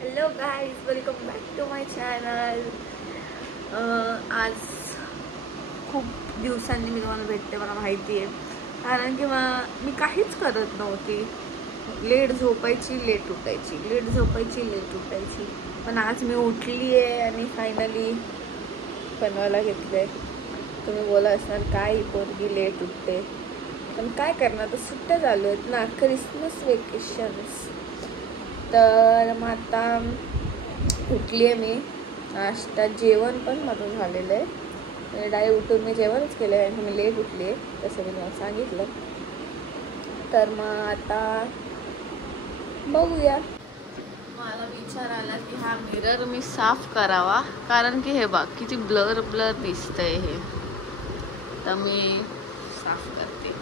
Hello guys, welcome back to my channel. आज खूप दिवसांनी मी तुम्हाला भेटते, मला माहिती आहे. कारण की मी काहीच करत नव्हती. लेट झोपायची, लेट उठायची, लेट झोपायची, लेट उठायची. पण आज मी उठली आहे आणि फायनली बनवायला घेतलं आहे. तुम्ही बोला असणार काय पोरगी लेट उठते, पण काय करणार, तर सुट्ट्या चालू आहेत ना, क्रिसमस वेकेशन्स. तर मग आता उठली आहे मी. नाश्ता जेवण पण माझं झालेलं आहे. डायरेक्ट उठून मी जेवणच केलं आहे, मी लेट उठली आहे तसं मी तुम्हाला सांगितलं. तर मग आता बघूया. मला विचार आला की हा मिरर मी साफ करावा, कारण की हे बघ किती ब्लर ब्लर दिसतंय हे. तर मी साफ करते.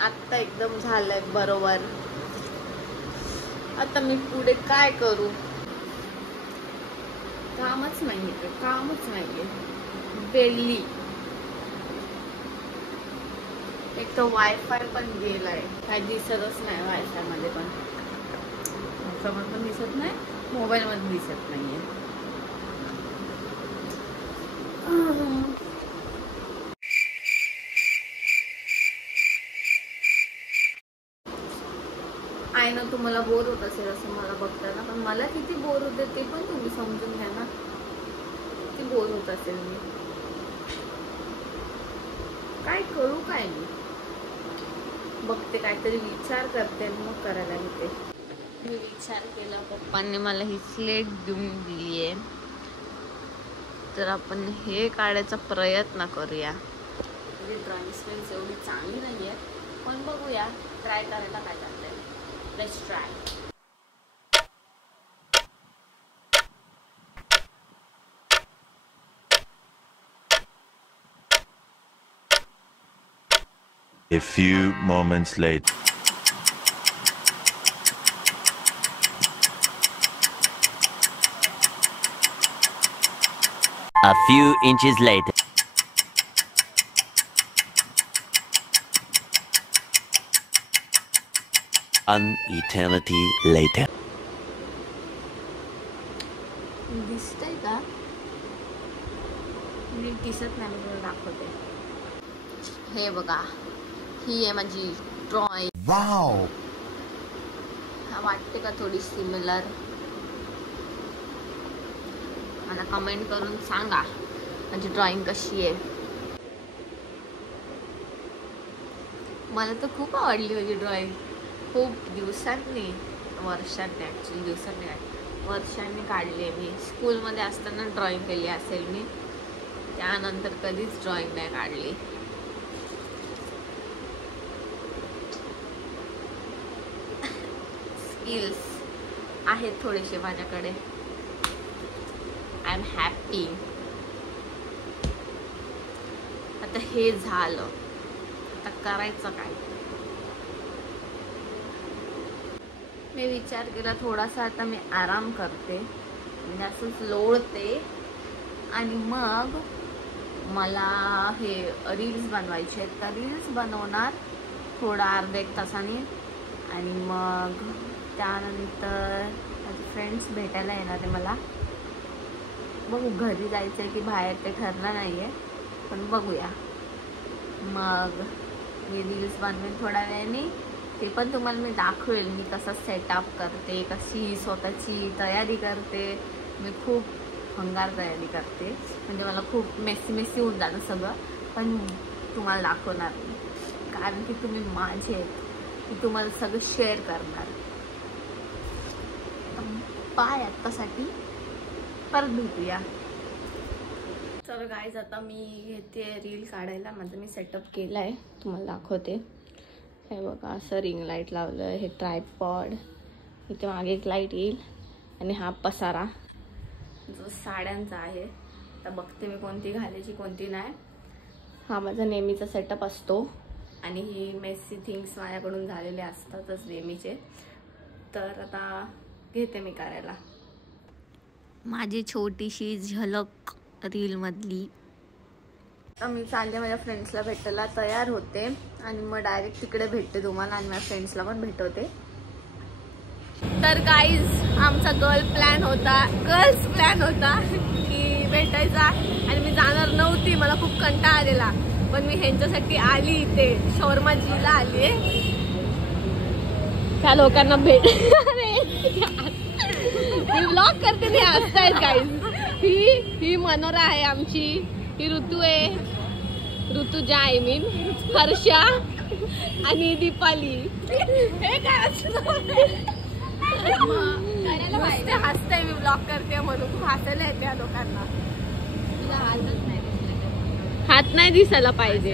आत्ता एकदम झालंय बरोबर. आता मी पुढे काय करू, कामच नाहीये, कामच नाहीये. बेली एक तर वायफाय पण गेलाय, काय दिसतच नाही. वायफाय मध्ये पण समज पण दिसत नाही, मोबाईल मध्ये दिसत नाहीये. आय ना तुम्हाला बोर होत असेल असं मला बघताना, पण मला किती बोर होते ते पण तुम्ही समजून घ्या ना. किती बोर होत असेल मी, काय करू, काय मी बघते, काहीतरी विचार करते, मग करायला घेते. मी विचार केला, पप्पांनी मला ही स्लेट देऊन दिली आहे, तर आपण हे काढायचा प्रयत्न करूया. म्हणजे ड्रॉइंग स्किल्स एवढी चांगली नाही आहे, पण बघूया, ट्राय करायला काय जातंय. Let's try. A few moments later. A few inches later. An eternity later. दिसतंय का? मी दिसत नाही, मी तुला दाखवते. हे बघा, ही आहे माझी ड्रॉइंग. Wow! वाटते का थोडी सिमिलर? मला कमेंट करून सांगा माझी ड्रॉइंग कशी आहे. मला तर खूप आवडली माझी ड्रॉइंग. खूप दिवसांनी, वर्षांनी, ॲक्च्युली दिवसांनी काय, वर्षांनी काढली आहे. मी स्कूलमध्ये असताना ड्रॉइंग केली असेल मी, त्यानंतर कधीच ड्रॉइंग नाही काढली. स्किल्स आहेत थोडेसे माझ्याकडे. I am happy. आता हे झालं, आता करायचं काय. मी विचार केला थोडासा आता मी आराम करते, म्हणजे असंच लोळते, आणि मग मला हे रील्स बनवायचे आहेत. तर रील्स बनवणार थोडा अर्धा एक तासाने, आणि मग त्यानंतर माझे फ्रेंड्स भेटायला येणार आहे मला. बघू घरी जायचं आहे की बाहेर, ते ठरलं नाही आहे, पण बघूया. मग मी रील्स बनवेन थोड्या वेळाने, ते पण तुम्हाला मी दाखवेल मी कसं सेटअप करते, कशी स्वतःची तयारी करते. मी खूप भंगार तयारी करते, म्हणजे मला खूप मेसी होऊन जातं सगळं, पण तुम्हाला दाखवणार नाही, कारण की तुम्ही माझे आहेत. मी तुम्हाला सगळं शेअर करणार. बाय आत्तासाठी, परत भेटूया. तर गाईज, आता मी घेते रील काढायला. माझं मी सेटअप केला आहे, तुम्हाला दाखवते. हे बघा, असं रिंग लाईट लावलं आहे, हे ट्रायपॉड, इथे मागे एक लाईट येईल, आणि हा पसारा जो साड्यांचा आहे. तर बघते मी कोणती घालायची कोणती नाही. हा माझा नेहमीचा सेटअप असतो. आणि ही मेसी थिंग्स माझ्याकडून झालेले असतातच नेहमीचे. तर आता घेते मी करायला माझी छोटीशी झलक रीलमधली. आता मी चालले माझ्या फ्रेंड्सला भेटायला तयार होते आणि मग डायरेक्ट तिकडे भेटते तुम्हाला आणि माझ्या फ्रेंड्सला पण भेटवते. तर गाईज आमचा गर्ल्स प्लॅन होता की भेटायचा आणि मी जाणार नव्हती, मला खूप कंटाळा आलेला. पण मी ह्यांच्यासाठी आली इथे शॉर्मा जीला आली आहे. त्या लोकांना भेट मी व्लॉग करते ते हसतायत गाईज. ही मनोरा आहे आमची, ही ऋतू आहे, ऋतुजा आय मीन, हर्षा आणि दीपाली. हे काय हसतंय मी ब्लॉग करते म्हणून, खूप हसायला येते या लोकांना. हात नाही दिसायला पाहिजे.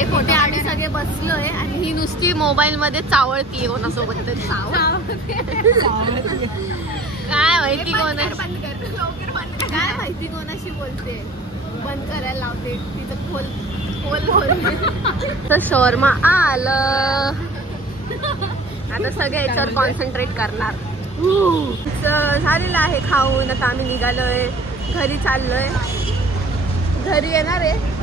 एक मोठे आडी सगळे बसलोय आणि ही नुसती मोबाईल मध्ये चावळतीये कोणासोबत तरी. काय माहिती काय माहिती कोणाशी बोलते, बंद करायला लावते तिचं खोल. तर शॉर्मा आलं, आता सगळे याच्यावर कॉन्सन्ट्रेट करणार. झालेलं आहे खाऊन, आता आम्ही निघालोय घरी, चाललोय घरी येणार आहे.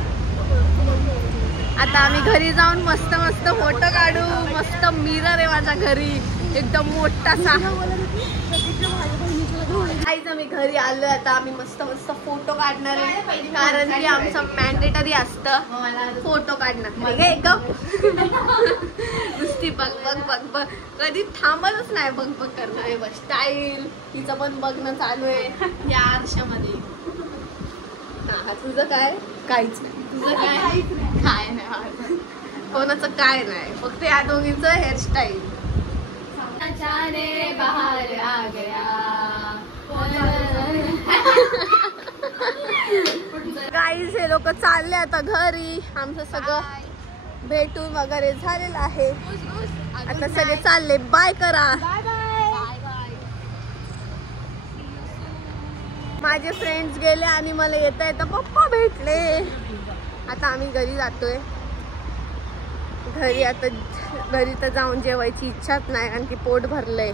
आता आम्ही घरी जाऊन मस्त मस्त फोटो काढू. मस्त मिरर आहे माझ्या घरी एकदम मोठासा. काहीच आम्ही घरी आलोय, आता आम्ही मस्त मस्त फोटो काढणार आहे कारण की आमचं मॅन्डेटरी असतं फोटो काढणार. नुसती बघ बघ बघ बघ कधी थांबतच नाही, बघ बघ करणार आहे. बस स्टाईल तिचं पण बघणं चालू आहे या आरशामध्ये. हा तुझं काय? काहीच नाही. तुझं काय? काय नाही. कोणाचं काय नाही, फक्त या दोघींचं हेअरस्टाईल. गाईज हे लोक चालले आता घरी. आमचं सगळं भेटून वगैरे झालेलं आहे, आता सगळे चालले. बाय करा. माझे फ्रेंड्स गेले आणि मला येता येता पप्पा भेटले. आता आम्ही घरी जातोय. घरी तर जाऊन जेवायची इच्छाच नाही कारण की पोट भरलंय.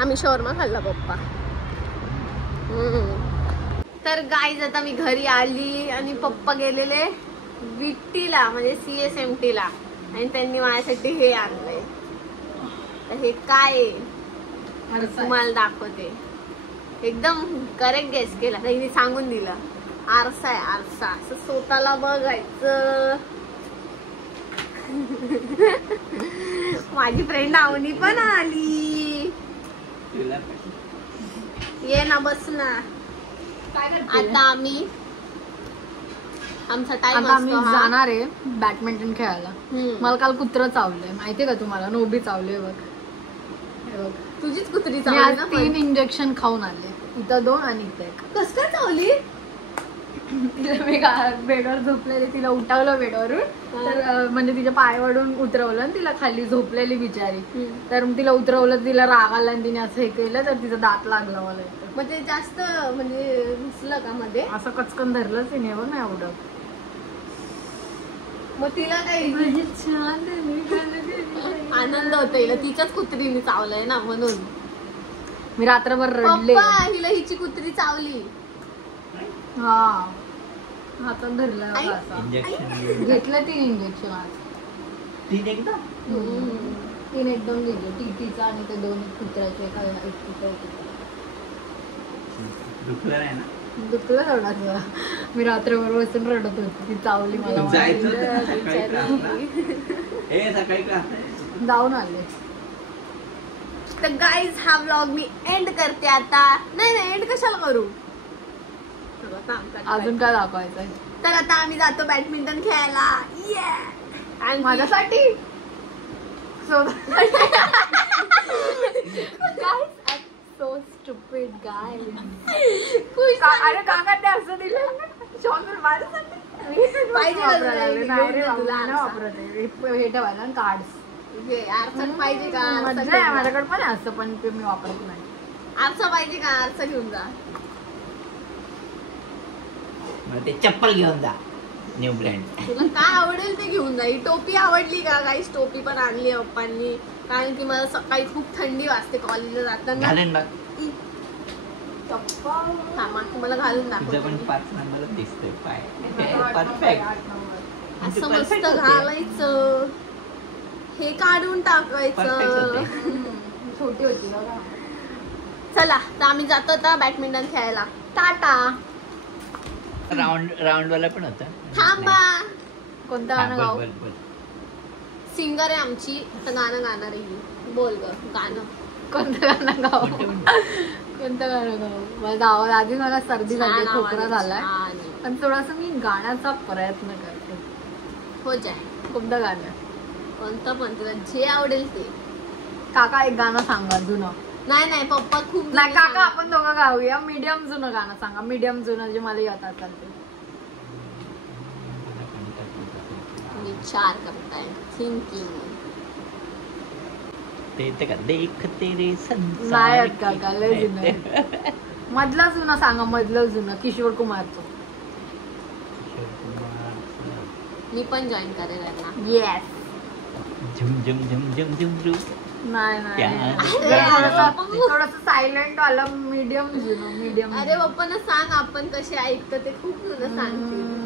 आम्ही शॉर्मा खाल्ला पप्पा. तर गाईज आता मी घरी आली आणि पप्पा गेलेले विट्टीला म्हणजे CSMT ला आणि त्यांनी माझ्यासाठी हे आणलंय. तर हे काय तुम्हाला दाखवते. एकदम करेक्ट गेस केला, त्यांनी सांगून दिलं. आरसा आहे, आरसा. असं स्वतःला बघायचं. माझी फ्रेंड आवनी पण आली. ये ना, बस ना. आता आम्ही आमचा टाइम जाणार आहे बॅडमिंटन खेळायला. मला काल कुत्रं चावलंय माहितीये का तुम्हाला? नोबी चावले बघ. तुझीच कुत्री चावली ना? 3 इंजेक्शन खाऊन आले, इथं 2 आणि इथं 1. कसं काय चावली? तिला मी बेडवर झोपलेली, तिला उठवलं बेडवरून, तर म्हणजे तिच्या पायावरून उतरवलं आणि तिला खाली झोपलेली बिचारी. तर तिला उतरवलं, तिला राग आला आणि तिने असं हे केलं तर तिचा दात लागला मला. म्हणजे जास्त म्हणजे घुसलं का मध्ये? असं कचकन धरलंच तिने बघ ना एवढं. मग तिला काही आनंद होता, हिला तिच्याच कुत्रीने चावलंय ना म्हणून. मी रात्रभर रडले. हिला हिची कुत्री चावली. हा हातात धरलं, घेतलं 3 इंजेक्शन आज. 3 एकदम 3 एकदम घेतले. टीटीचा आणि ते 2 कुत्र्याचे. दुखलं थोडासा. मी रात्रभर बसून रडत होती, ती चावली मला. जाऊन आले. तर गाईज हा व्लॉग मी एंड करते आता. नाही एंड कशाला करू, अजून काय दाखवायचंय? तर आता आम्ही जातो बॅडमिंटन खेळायला. आणि माझ्यासाठी so stupid guys. अरे काका ते असं दिलं हे ठेवायला कार्ड्स. पाहिजे का? माझ्याकडे पण असतं पण ते मी वापरत नाही. आरसा पाहिजे का? आरसा घेऊन जा. ते चप्पल घेऊन जा. New brand. तुला काय आवडेल ते घेऊन जा. ही टोपी आवडली का गाईस? टोपी पण आणली पप्पांनी, कारण की मला सकाळी खूप थंडी वाजते कॉलेजला जाताना. घालून बघ. थांबा तुम्हाला घालून तुझं पण दाखवते. 5 नंबर दिसतोय पाय. परफेक्ट. असं मस्त घालायचं, हे काढून टाकायचं. छोटी होती बघा. चला तर आम्ही जातो आता बॅडमिंटन खेळायला. टाटा. राऊंड वाला पण होता. थांबा. कोणतं गाणं गाऊ? सिंगर आहे आमची, तर गाणं गाणार आहे ही. बोल ग गाणं. कोणतं गाणं गाऊ? कोणतं गाणं गाऊ? माझा आवाज आधी मला सर्दी झाली, छान खोकला आवाज, झालाय, छान. पण थोडासा मी गाण्याचा प्रयत्न करते. हो जाय. कोणतं गाणं? कोणतं पण तुला जे आवडेल ते. काका एक गाणं सांगा जुनं. नाही पप्पा खूप नाही काका, आपण दोघं गाऊया. मीडियम जुनं गाणं सांगा. मीडियम जुनं जे मला येत असेल ते. विचार करताय, थिंकिंग. ते का देख तेरे संसार. नाही आहेत काका, लय जुनं. मधलं जुनं सांगा, मधलं जुनं किशोर कुमारचं. मी पण जॉईन करेल यांना. येस. झुम झुम झुम झुम झुम झुम. नाही प्यार. थोडस सायलेंट वाला मीडियम जुनं. मीडियम. अरे पप्पांना सांग आपण कसे ऐकतो ते, खूप तुला सांगतील.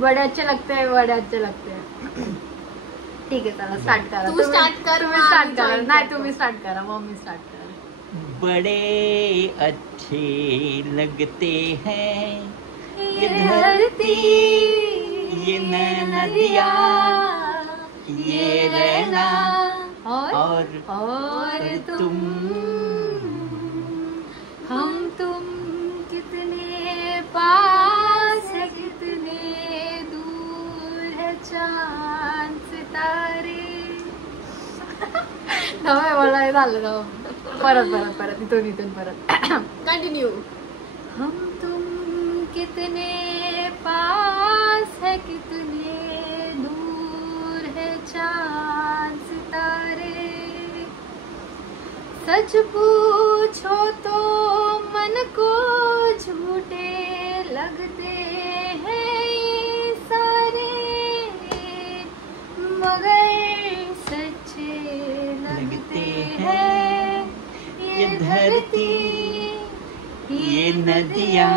बड़े अच्छे लगते हैं, बड़े अच्छे लगते हैं. ठीक आहे चला स्टार्ट करा. तू start कर, तुम्ही मग स्टार्ट आम्ही करा. join नाही करतो. तुम्ही स्टार्ट करा, मग मी स्टार्ट करा. बड़े अच्छे लगते हैं ये धरती, ये नदियाँ, ये रहना और तुम. हम तुम कितने पास है, कितने दूर है चांद सितारे. नव्हे मला हे झालं ना. परत इथून परत. कंटिन्यू. हम तुम कितने पास है, कितने दूर है चांद सितारे. सच पूछो तो मन को झूठे लगते हैं ये सारे, मगर सच्चे लगते हैं ये धरती, ये नदियाँ,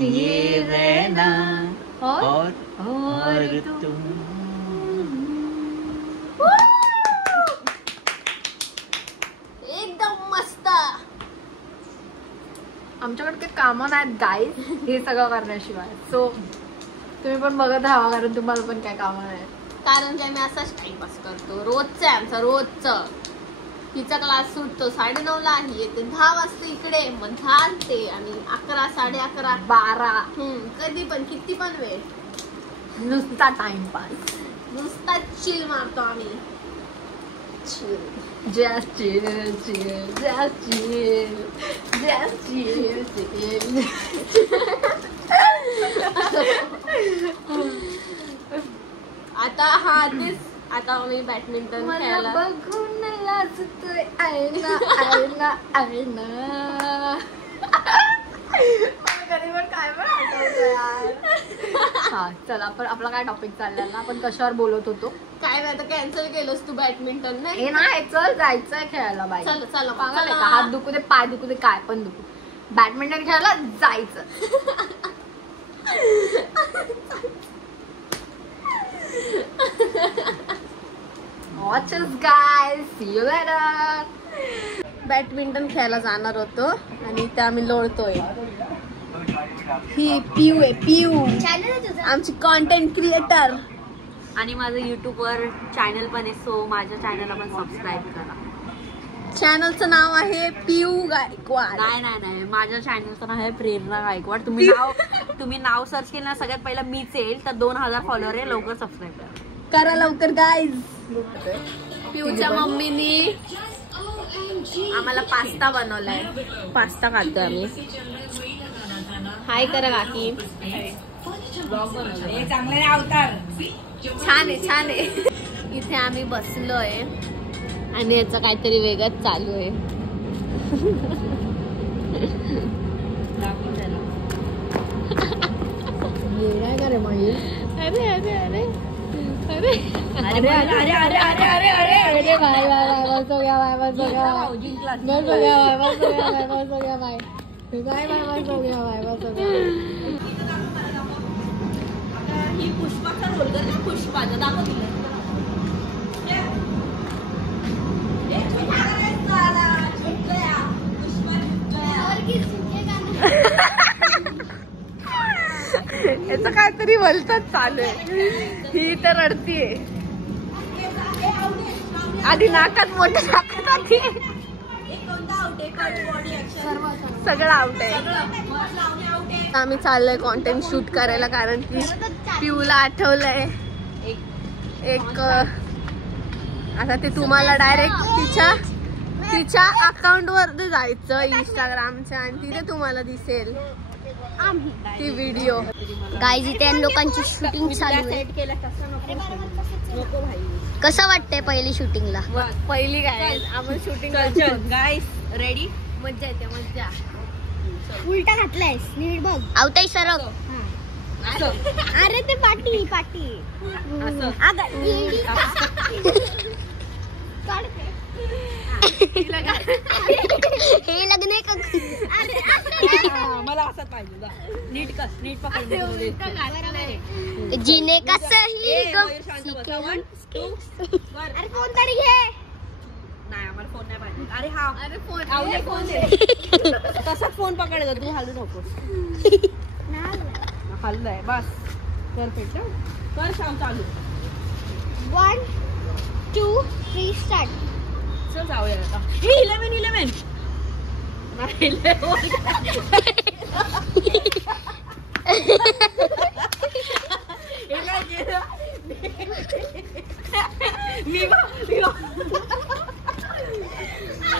ये रहना और तुम. एकदम मस्त. आमच्याकडे काही कामं नाहीत गाईज हे सगळं करण्याशिवाय. सो तुम्ही पण बघत राहा, कारण तुम्हाला पण काय कामं नाही. कारण की आम्ही असाच टाइमपास करतो. रोजचं आहे आमचं, रोजचं. हिचा क्लास सुटतो 9:30 ला, ही येते 10 वाजता इकडे, मग 10 ते आणि 11, 11:30, 12 कधी पण किती पण वेळ नुसता टाइमपास. नुसता चिल मारतो आम्ही. Chill. Just chill, chill, just chill, just chill, chill. आता आम्ही बॅडमिंटन मला खेळायला. बघून लाजतोय आयना आयना आयना. कधी पण काय पण आठवतं यार. हा चला, आपण आपला काय टॉपिक चाललाय ना, आपण कशावर बोलत होतो. काय नाही, आता कॅन्सल केलंस तू बॅडमिंटन. नाही हे नाही, चल जायचंय खेळायला बाई. चल चल पागल आहे का? हात दुखू दे, पाय दुखू दे, काय पण दुखू, बॅडमिंटन खेळायला जायचं. Watch us guys, see you later. Badminton खेळायला जाणार होतो आणि इथे आम्ही लोळतोय. ही पिऊ आहे, पिऊ आमची कॉन्टेंट क्रिएटर. आणि माझं युट्यूबवर चॅनल पण आहे, सो माझ्या चॅनलला पण सबस्क्राईब करा. चॅनलचं नाव आहे पिऊ गायकवाड. नाही, माझ्या चॅनलचं नाव आहे प्रेरणा गायकवाड. तुम्ही नाव सर्च केलं ना, सगळ्यात पहिला मीच येईल. तर 2000 फॉलोअर आहे, लवकर सबस्क्राईब करा लवकर गाईज. पिऊच्या मम्मीनी आम्हाला पास्ता बनवलाय, पास्ता खातोय आम्ही. हाय करा काकी. छान आहे, छान आहे. इथे आम्ही बसलोय आणि याचं काहीतरी वेगळंच चालू आहे. येणार का रे मयूर? अरे अरे अरे अरे अरे अरे अरे अरे अरे अरे अरे भाई भाई बस हो गया भाई बस हो गया बस हो गया भाई बस हो गया भाई बस हो गया भाई भाई भाई बस हो गया भाई बस हो गया. ही पुष्पाचा रोल कर ना, पुष्पाचा दाखव तिला. याचं काहीतरी बोलतात चालू आहे. ही तर रडतीये. आधी नाकात मोठं नाकात आधी सगळं आउट आहे. आम्ही चाललोय कॉन्टेंट शूट करायला कारण की पिऊला आठवलंय एक आता ते तुम्हाला डायरेक्ट तिच्या अकाउंट वर जायचं इंस्टाग्रामच्या आणि तिथे तुम्हाला दिसेल ती व्हिडिओ. गाईज इथे लोकांची शूटिंग चालू आहे. कसं वाटतंय पहिली शूटिंगला? पहिली काय आपण शूटिंग गाईस रेडी. मज्जा येते मज्जा. उलटा घातलायस नीट बघ. आवताय सरक. अरे ते पाटी पाटी हे लग्न आहे का? मला असंच पाहिजे. नीट कस, नीट पकड. जिने का सही अरे फोन तरी घे. नाही आम्हाला फोन नाही पाहिजे. अरे हा अरे फोन दे. तसाच फोन पकड तू, हलू नको. हल्लंय बस. परफेक्ट. कर शाम चालू. 1 2 3 स्टार्ट. चल जाऊया आता. 11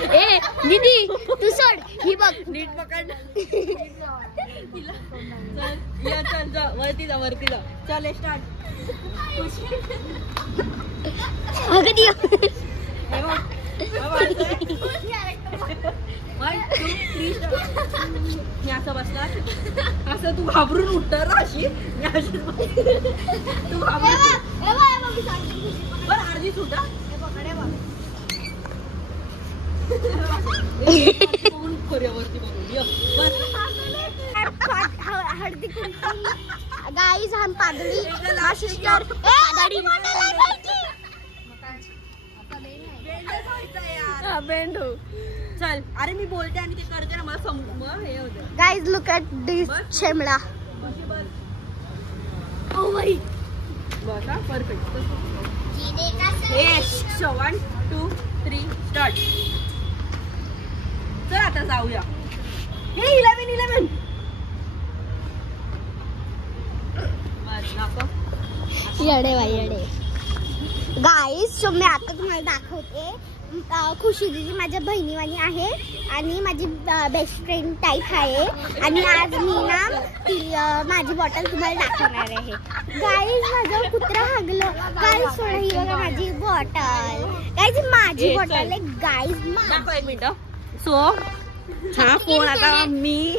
ए दीदी तू सोड ही बघ. नीट पकड. चल जा वरती जा. चल स्टार्ट. अगं दियो. 1 2 3 स्टार्ट. मी असं बसणार. असं तू घाबरून उठणार ना अशी. तू घाबरून बरं अर्धी सुद्धा गाईज हम पादडी सिस्टर पादडी बेंडू. चल. अरे मी बोलते आणि ते करते ना, मला समजून हे होते. गाईज लुक ॲट दिस शेमडा. ओ भाई बस. हा परफेक्ट. 1 2 3 स्टार्ट. चल आता जाऊया. हे 11 बस दाखव. येडे बाई येडे. गाईज सो मी आता तुम्हाला दाखवते. खुशी दीदी माझ्या बहिणीवाणी आहे आणि माझी बेस्ट फ्रेंड टाईप आहे आणि आज मी ना ती माझी बॉटल तुम्हाला दाखवणार आहे. गाईज माझं कुत्रा हागलं. गाईज सोडा ही बघा माझी बॉटल. गाईज माझी बॉटल आहे. गाईज दाखव 1 मिनिट. सो हा फोन आता मी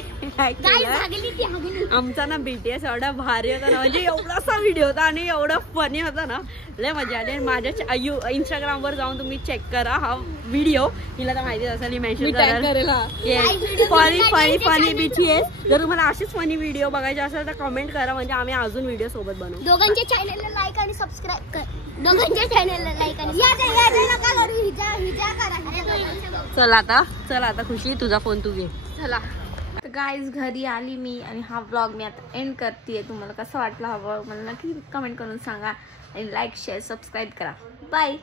आमचा ना BTS एवढा भारी होता ना, म्हणजे एवढासा व्हिडिओ होता आणि एवढा फनी होता ना, लय मजा आली. आणि माझ्या इंस्टाग्राम वर जाऊन तुम्ही चेक करा हा व्हिडिओ. हिला तर माहिती असेल, मेन्शन करेल. Funny BTS. जर तुम्हाला असेच फनी व्हिडिओ बघायचे असेल तर कमेंट करा, म्हणजे आम्ही अजून व्हिडिओ सोबत बनवू. दोघांच्या चॅनलला लाईक आणि सबस्क्राईब कर. दोघांच्या चॅनलला लाईक आणि चल आता खुशी तुझा फोन तू घे. चला तर गाईज घरी आली मी आणि हा व्लॉग मी आता एंड करते. तुम्हाला कसं वाटलं हा व्लॉग मला नक्की कमेंट करून सांगा आणि लाईक शेअर सबस्क्राईब करा. बाय.